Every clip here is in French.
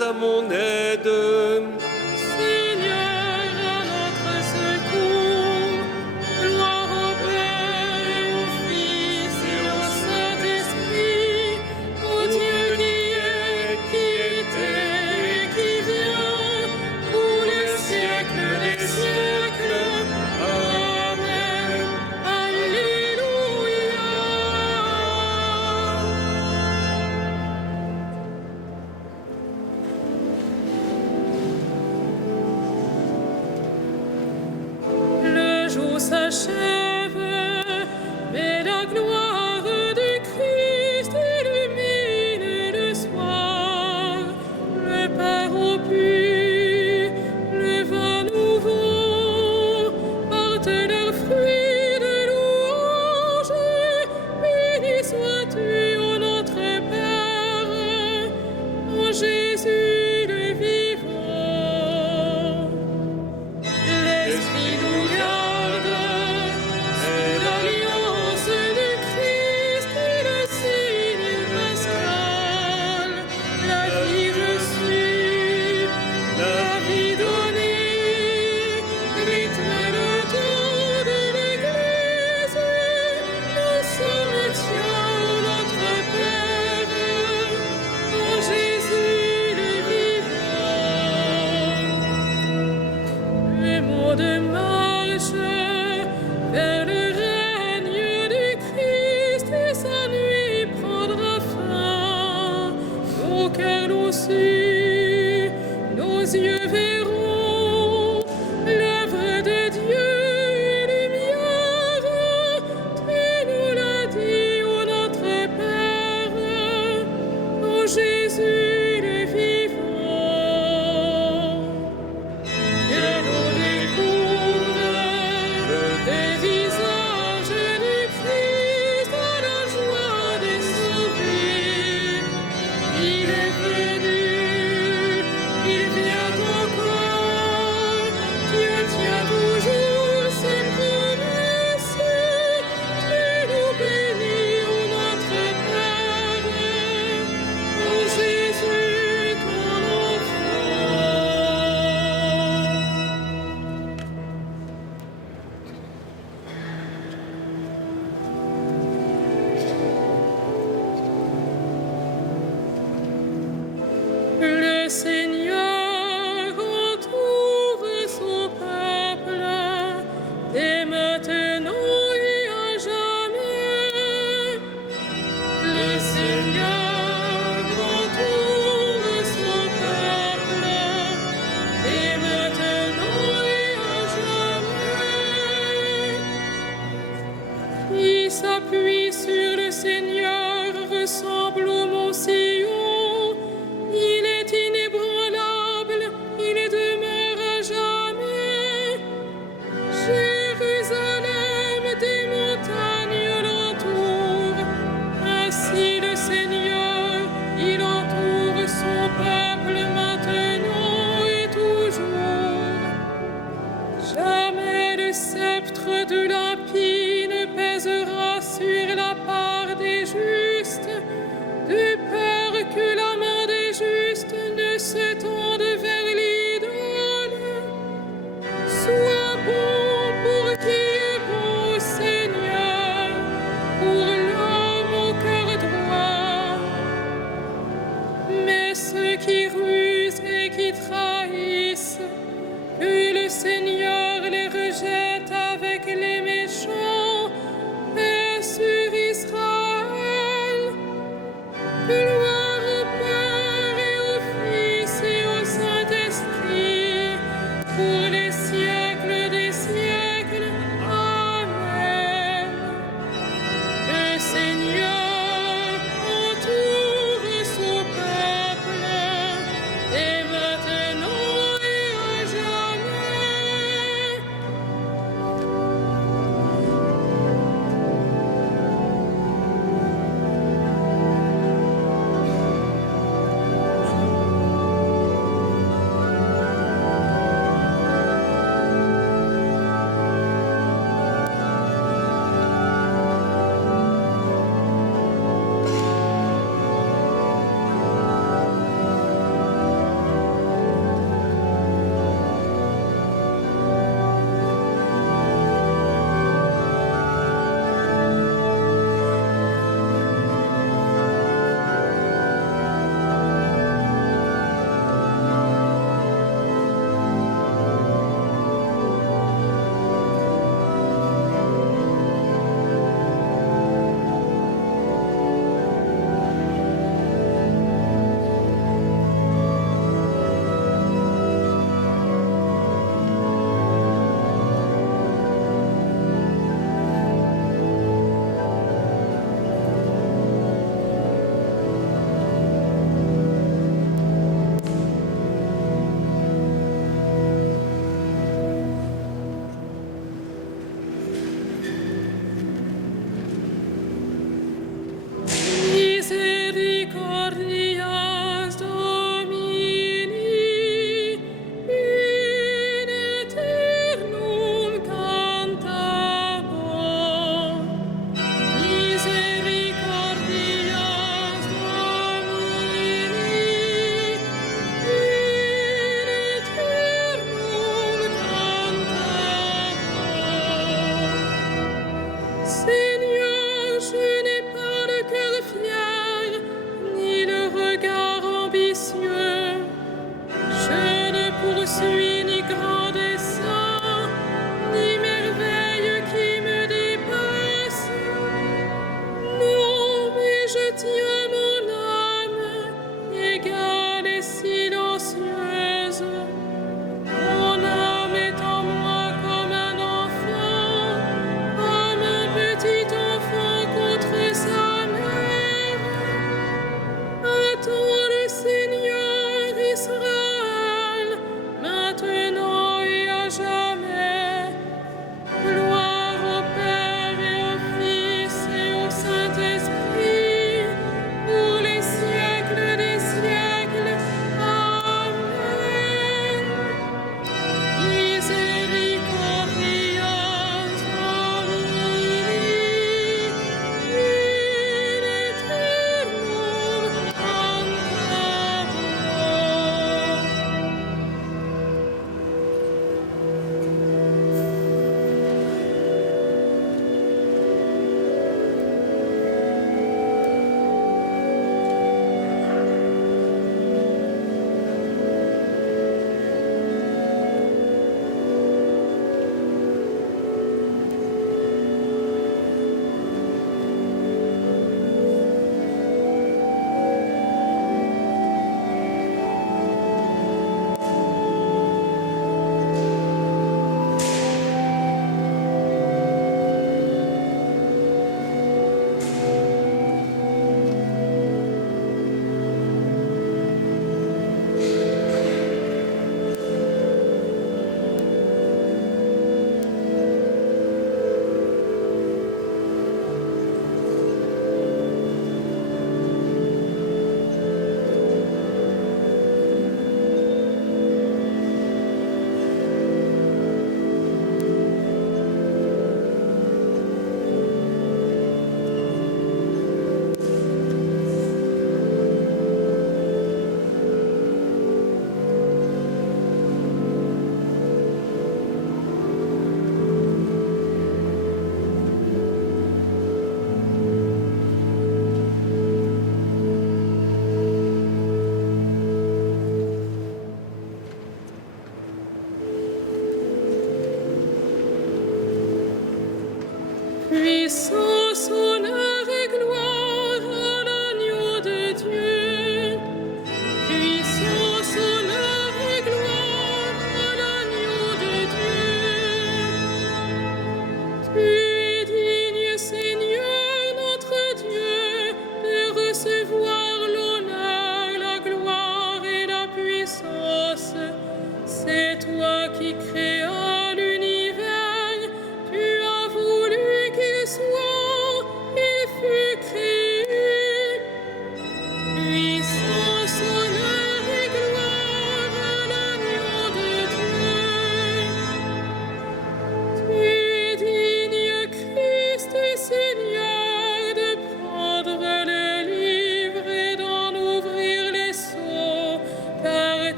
à mon aide. Seigneur, à notre secours, gloire au Père et au Fils et au Saint-Esprit, au Dieu qui est, qui était et qui vient, pour les siècles des siècles. Amen. Alléluia. Le jour s'achève, mais la gloire de Christ illumine le soir. Le pain rompu, le vin nouveau, portent leurs fruits de louange. Béni sois-tu, ô notre Père, en Jésus le vivant. L'Esprit nous garde, c'est l'alliance du Christ et le signe pascal. La vie reçue, la vie donnée, rythme le temps de l'Église. Nous sommes tiens, ô notre Père, en Jésus le vivant. Le monde marche vers le règne du Christ et sa nuit prendra fin. Nos cœurs l'ont su, nos yeux verront l'œuvre de Dieu et lumière. Tu nous l'as dit, ô notre Père, en Jésus le vivant. Que l'on découvre des visages du Christ à la joie des sauvés. Il est venu, il vient encore. Dieu tient toujours ses promesses. Tu nous bénis, ô notre Père, en Jésus ton enfant. Le Seigneur entoure son peuple dès maintenant et à jamais. Le Seigneur entoure son peuple dès maintenant et à jamais. Il s'appuie sur le Seigneur, ressemble au mont Sion. Il est inébranlable, il demeure à jamais. Jérusalem, des montagnes l'entourent. Ainsi le Seigneur, il entoure son peuple maintenant et toujours. Jamais le sceptre de l'impie ne pèsera sur la part des justes, de peur que la main des justes ne se tende vers l'idole. Sois bon pour qui est bon, Seigneur, pour l'homme au cœur droit. Mais ceux qui rusent et qui trahissent, que le Seigneur les rejette avec les méchants. Paix sur Israël. Gloire au Père et au Fils et au Saint-Esprit, pour les siècles des siècles. Amen. Le Seigneur entoure son peuple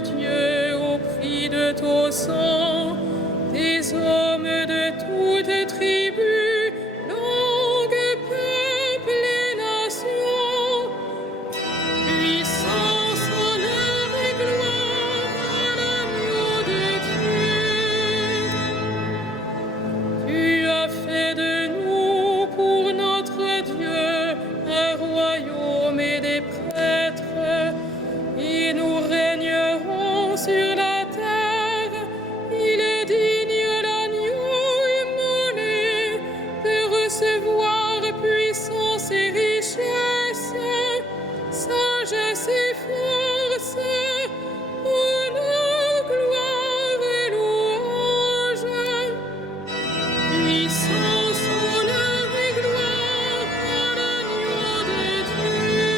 Dieu, au prix de ton sang, des hommes de toutes tribus, langues, peuples et nations. Puissance, honneur et gloire à l'agneau de Dieu. Tu as fait de nous, pour notre Dieu, un royaume et des prêtres, et nous régnerons sur la terre. Il est digne l'agneau immolé de recevoir puissance et richesse, sagesse et force, honneur, gloire et louange. Puissance, honneur et gloire à l'agneau de Dieu.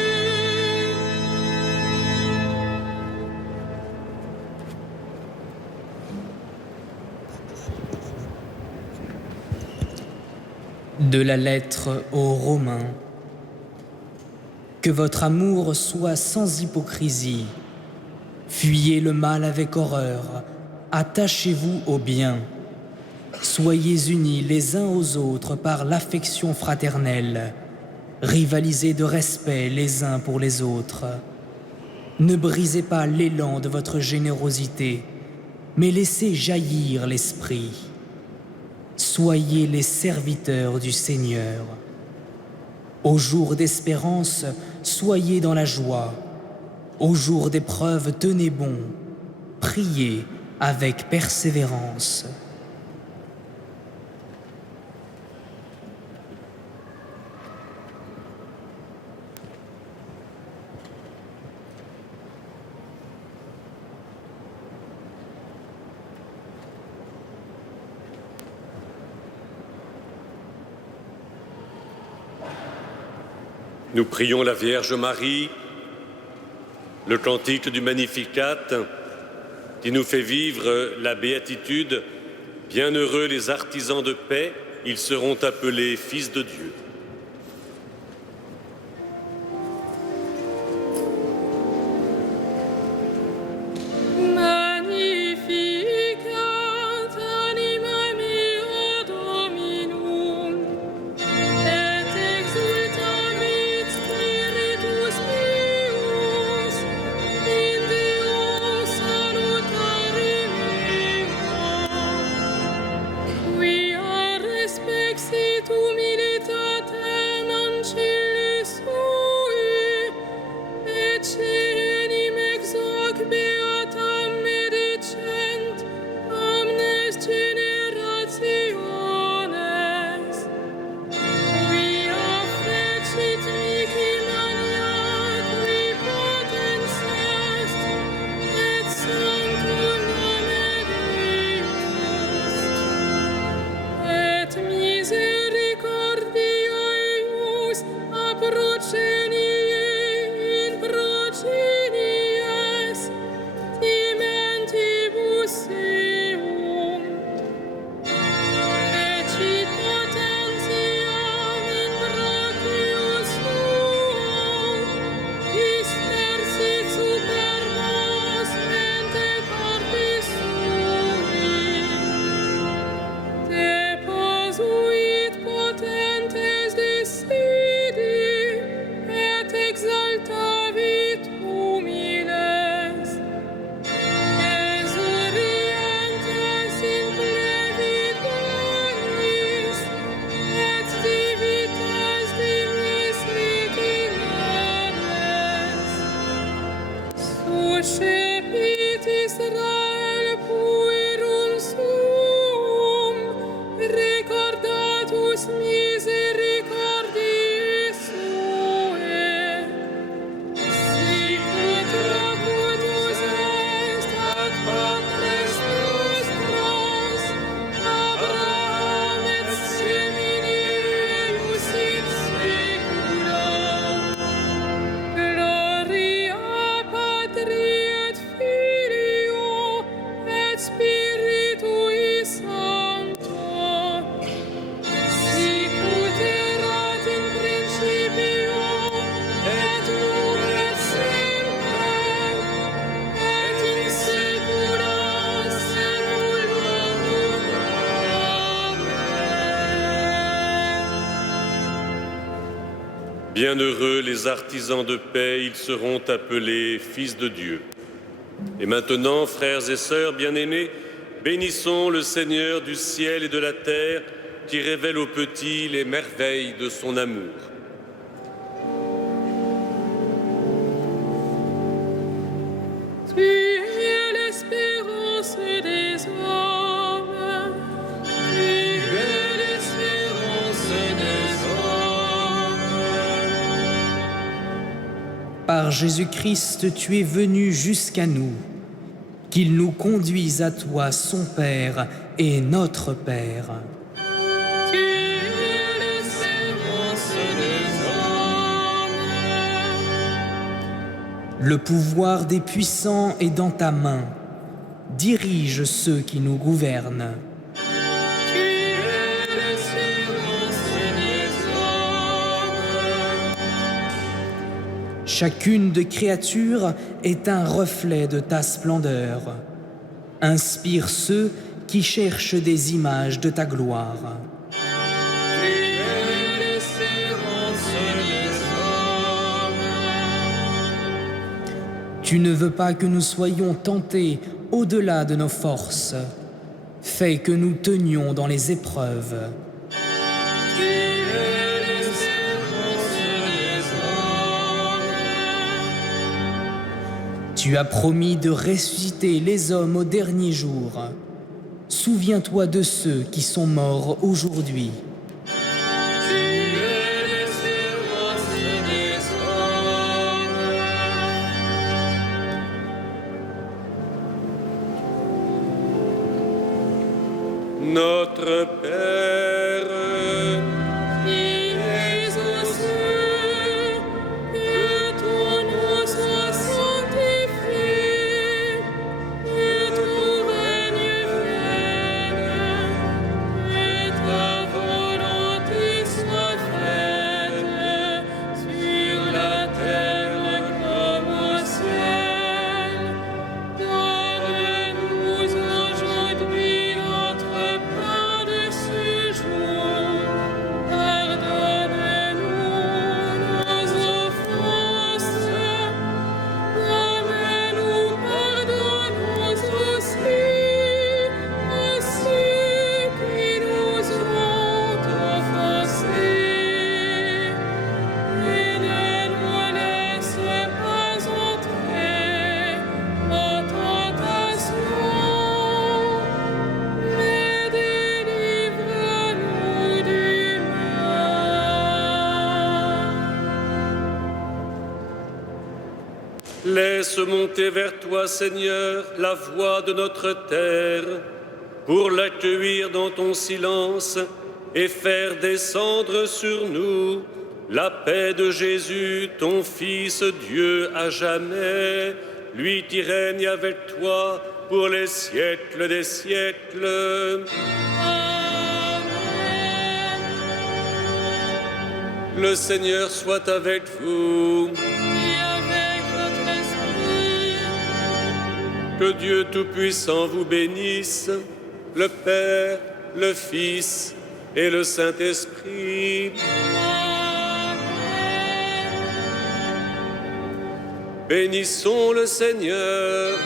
De la lettre aux Romains. Que votre amour soit sans hypocrisie. Fuyez le mal avec horreur. Attachez-vous au bien. Soyez unis les uns aux autres par l'affection fraternelle. Rivalisez de respect les uns pour les autres. Ne brisez pas l'élan de votre générosité, mais laissez jaillir l'esprit. Soyez les serviteurs du Seigneur. Au jour d'espérance, soyez dans la joie. Au jour d'épreuve, tenez bon. Priez avec persévérance. Nous prions la Vierge Marie, le cantique du Magnificat, qui nous fait vivre la béatitude. Bienheureux les artisans de paix, ils seront appelés fils de Dieu. Qui tu militate Bienheureux les artisans de paix, ils seront appelés fils de Dieu. Et maintenant, frères et sœurs bien-aimés, bénissons le Seigneur du ciel et de la terre, qui révèle aux petits les merveilles de son amour. Tu es l'espérance des hommes. Tu es l'espérance des hommes. Par Jésus-Christ, tu es venu jusqu'à nous, qu'il nous conduise à toi, son Père et notre Père. Tu es l'espérance des hommes. Le pouvoir des puissants est dans ta main. Dirige ceux qui nous gouvernent. Tu es l'espérance des hommes. Chacune de créatures est un reflet de ta splendeur. Inspire ceux qui cherchent des images de ta gloire. Tu es l'espérance des hommes. Tu ne veux pas que nous soyons tentés au-delà de nos forces. Fais que nous tenions dans les épreuves. Tu es l'espérance des hommes. Tu as promis de ressusciter les hommes au dernier jour. Souviens-toi de ceux qui sont morts aujourd'hui. Tu es l'espérance des hommes. Notre Père, Qui es aux cieux, que ton nom soit sanctifié, que ton règne vienne, et ta volonté soit faite sur la terre comme au ciel. Donne-nous aujourd'hui notre pain de ce jour. Pardonne-nous nos offenses, comme nous pardonnons aussi à ceux qui nous ont offensés. Et ne nous laisse pas entrer en tentation, mais délivre-nous du mal. laisse monter vers toi, Seigneur, la voix de notre terre, pour l'accueillir dans ton silence et faire descendre sur nous la paix de Jésus, ton Fils Dieu à jamais, lui qui règne avec toi pour les siècles des siècles. Amen. Le Seigneur soit avec vous. Et avec votre esprit, Que Dieu Tout-Puissant vous bénisse, le Père, le Fils et le Saint-Esprit. Amen. Bénissons le Seigneur.